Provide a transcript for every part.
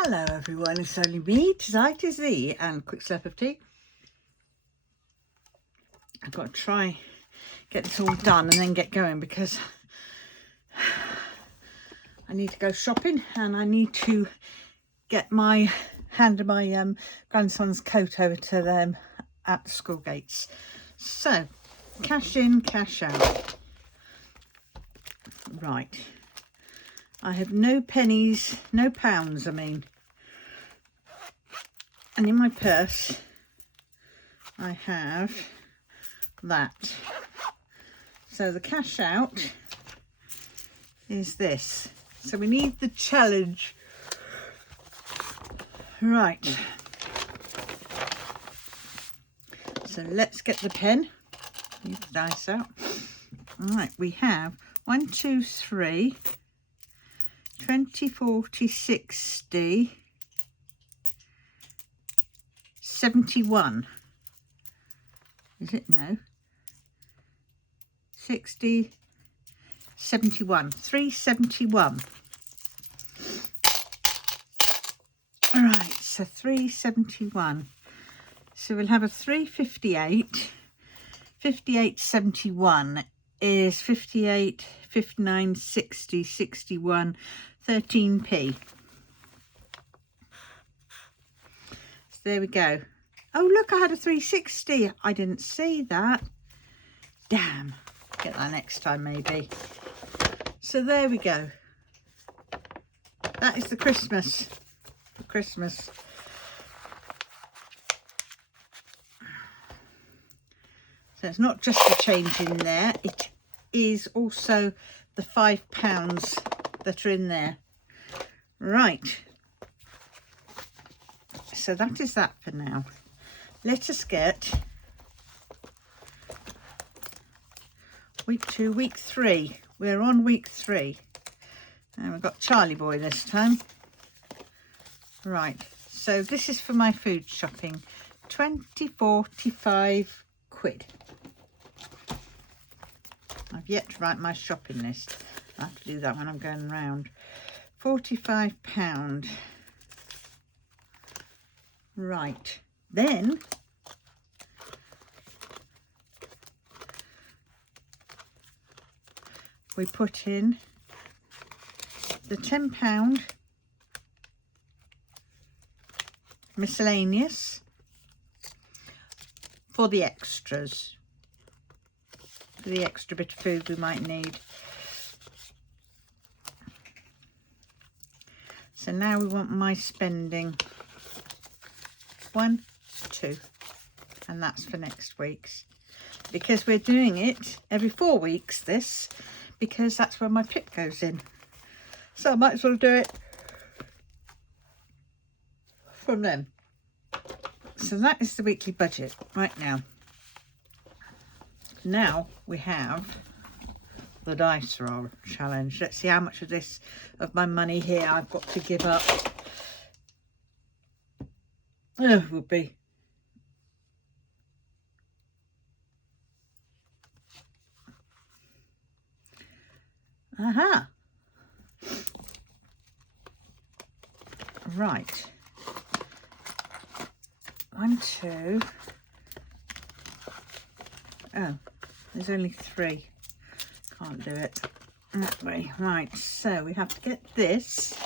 Hello everyone, it's only me, Tis Thee, and quick slurp of tea. I've got to try get this all done and then get going because I need to go shopping and I need to get my grandson's coat over to them at the school gates. So, cash in, cash out. Right. I have no pennies, no pounds, I mean. And in my purse, I have that. So the cash out is this. So we need the challenge. Right. So let's get the pen. Need the dice out. All right, we have 1, 2, 3, 20, 40, 60, 71. Is it? No. 60, 71. 371. All right, so 371. So we'll have a 358. 58.71 is 58, 59, 60, 61, 13p. So there we go. Oh look, I had a 360. I didn't see that. Damn. Get that next time maybe. So there we go. That is the Christmas. Christmas. So it's not just the change in there, it is also the £5 that are in there. Right. So that is that for now. Let us get week 2, week 3. We're on week 3. And we've got Charlie Boy this time. Right. So this is for my food shopping. 45 quid. I've yet to write my shopping list. I have to do that when I'm going round. £45. Right. Then we put in the £10 miscellaneous for the extras. For the extra bit of food we might need. So now we want my spending. 1, 2, and that's for next week's. Because we're doing it every 4 weeks, this, because that's where my PIP goes in. So I might as well do it from them. So that is the weekly budget right now. Now we have the dice roll challenge. Let's see how much of this, of my money here, I've got to give up. Oh, it would be. Aha. Right. 1, 2. Oh, there's only 3. Can't do it that way. Right, so we have to get this.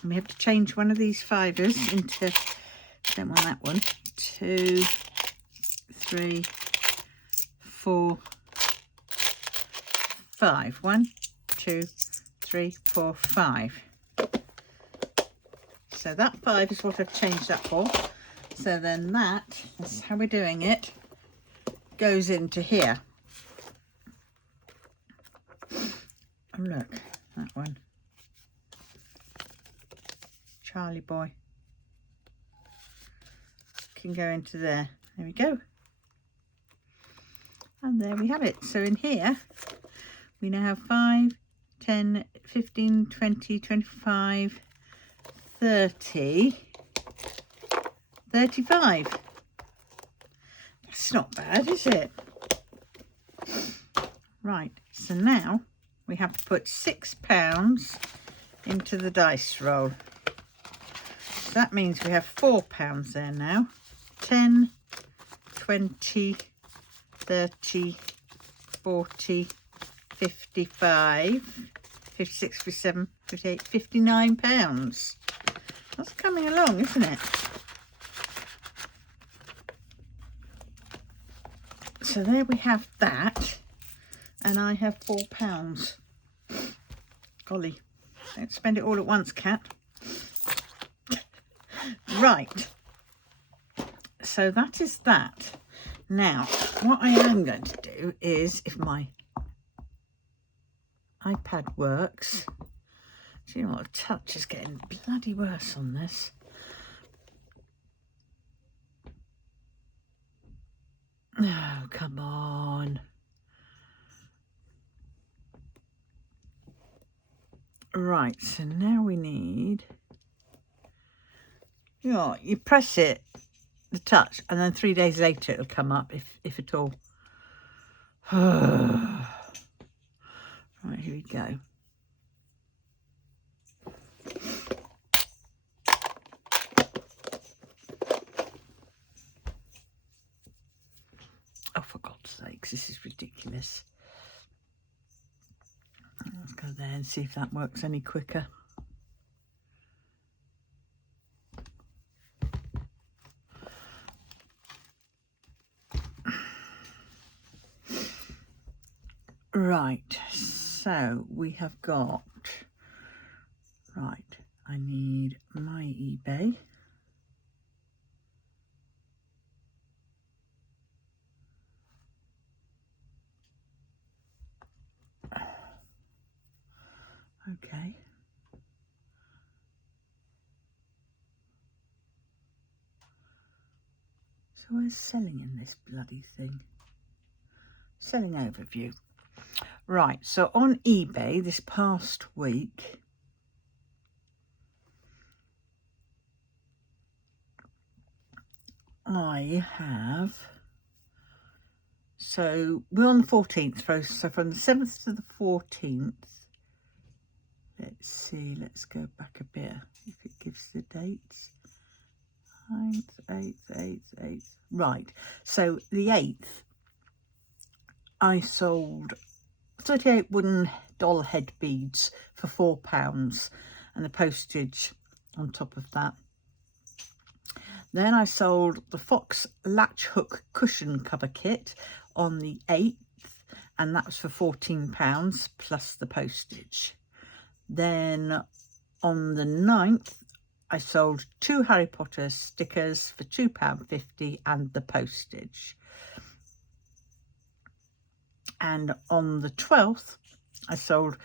And we have to change one of these fivers into, don't want that one, 2, 3, 4, 5. 1, 2, 3, 4, 5. So that 5 is what I've changed that for. So then that is how we're doing it. Goes into here. Oh look, that one. Charlie Boy. Can go into there. There we go. And there we have it. So in here, we now have 5, 10, 15, 20, 25, 30, 35. That's not bad, is it? Right, so now we have to put £6 into the dice roll. That means we have £4 there now. 10, 20, 30, 40, 55, 56, 57, 58, £59. That's coming along, isn't it? So there we have that, and I have £4. Golly, don't spend it all at once, cat. Right, so that is that. Now, what I am going to do is, if my iPad works, do you know what, touch is getting bloody worse on this. Oh, come on. Right, so now we need, you know, you press it, the touch, and then 3 days later it'll come up, if at all. Right, here we go. Oh, for God's sakes, this is ridiculous. Let's go there and see if that works any quicker. Right, so we have got, right, I need my eBay. Okay. So where's selling in this bloody thing? Selling overview. Right, so on eBay this past week, I have, so we're on the 14th, so from the 7th to the 14th, let's see, let's go back a bit, if it gives the dates. 9th, 8th, 8th, right, so the 8th, I sold 38 wooden doll head beads for £4 and the postage on top of that. Then I sold the Fox latch hook cushion cover kit on the 8th, and that was for £14 plus the postage. Then on the 9th, I sold 2 Harry Potter stickers for £2.50 and the postage. And on the 12th, I sold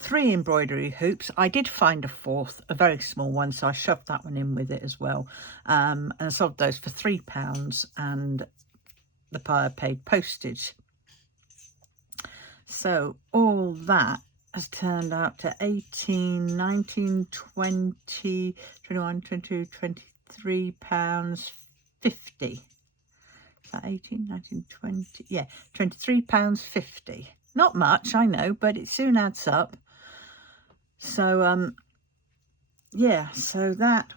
3 embroidery hoops. I did find a 4th, a very small one, so I shoved that one in with it as well. And I sold those for £3 and the buyer paid postage. So all that has turned out to 18, 19, 20, 21, 22, 23 pounds 50. 18, 19, 20, yeah, £23.50. Not much, I know, but it soon adds up. So, yeah, so that,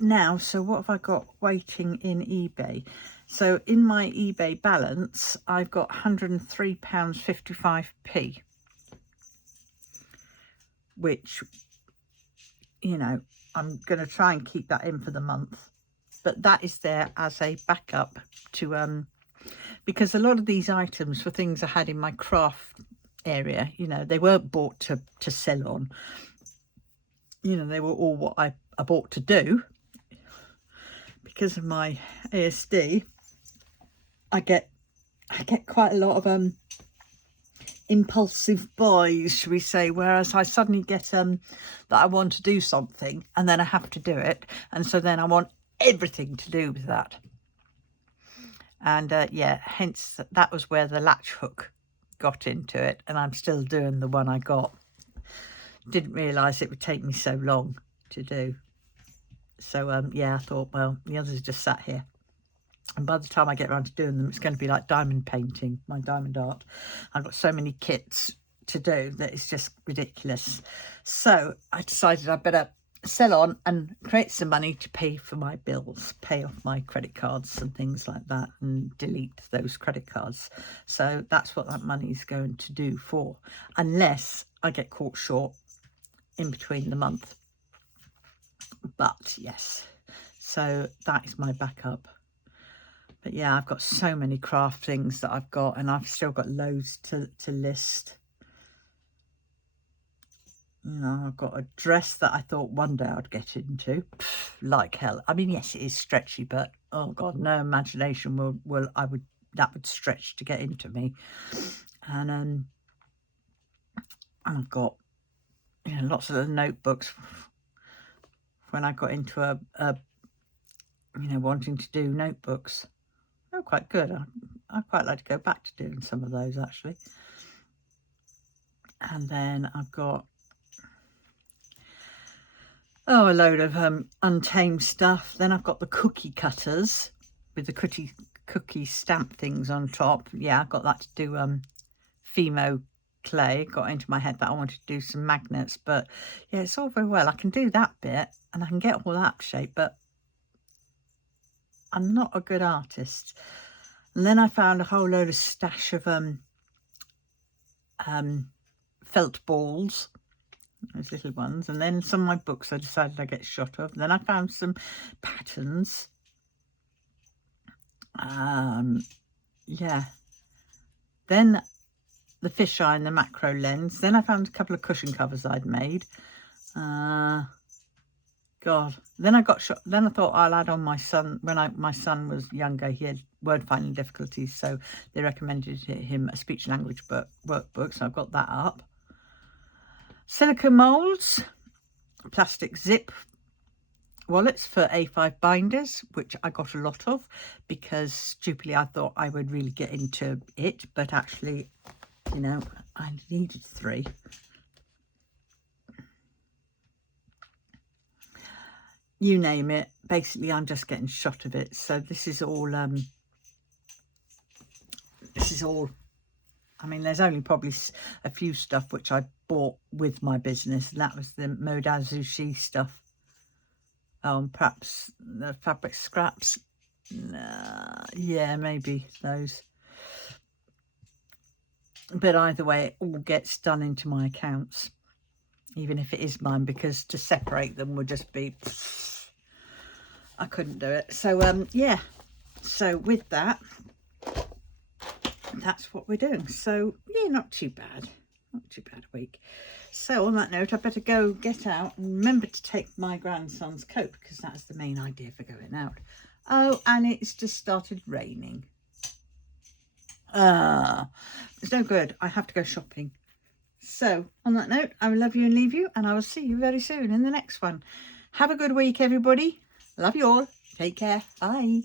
now, so what have I got waiting in eBay? So in my eBay balance, I've got £103.55p, which, you know, I'm going to try and keep that in for the month. But that is there as a backup to, because a lot of these items were things I had in my craft area, you know, they weren't bought to sell on, you know, they were all what I bought to do. Because of my ASD, I get quite a lot of impulsive buys, shall we say, whereas I suddenly get that I want to do something and then I have to do it, and so then I want everything to do with that. And yeah, hence that was where the latch hook got into it, and I'm still doing the one I got. Didn't realise it would take me so long to do. So yeah, I thought, well, the others just sat here, and by the time I get around to doing them, it's going to be like diamond painting, my diamond art. I've got so many kits to do that is just ridiculous. So I decided I better sell on and create some money to pay for my bills, pay off my credit cards and things like that, and delete those credit cards. So that's what that money is going to do for, unless I get caught short in between the month. But yes, so that is my backup. But yeah, I've got so many craft things that I've got, and I've still got loads to list. You know, I've got a dress that I thought one day I'd get into, like hell. I mean, yes, it is stretchy, but oh god, no imagination that would stretch to get into me. And I've got, you know, lots of the notebooks when I got into a you know, wanting to do notebooks. They're quite good. I quite like to go back to doing some of those actually. And then I've got a load of Untamed stuff. Then I've got the cookie cutters with the cookie stamp things on top. Yeah, I've got that to do Fimo clay. Got into my head that I wanted to do some magnets, but yeah, it's all very well. I can do that bit and I can get all that shape, but I'm not a good artist. And then I found a whole load of stash of felt balls, those little ones, and then some of my books I decided I'd get shot of. Then I found some patterns. Yeah. Then the fisheye and the macro lens. Then I found a couple of cushion covers I'd made. God. Then I got shot. Then I thought I'll add on my son. When my son was younger, he had word finding difficulties, so they recommended him a speech and language workbook. So I've got that up. Silicone molds, plastic zip wallets for A5 binders, which I got a lot of because stupidly I thought I would really get into it, but actually, you know, I needed 3. You name it, basically I'm just getting shot of it. So this is all I mean, there's only probably a few stuff which I bought with my business, and that was the Moda Zushi stuff. Perhaps the fabric scraps. Yeah, maybe those. But either way, it all gets done into my accounts, even if it is mine, because to separate them would just be... I couldn't do it. So, yeah. So with that, that's what we're doing. So yeah, not too bad a week. So on that note, I better go get out and remember to take my grandson's coat, because that's the main idea for going out. Oh, and it's just started raining. It's no good. I have to go shopping. So on that note, I will love you and leave you, and I will see you very soon in the next one. Have a good week, everybody. Love you all. Take care. Bye.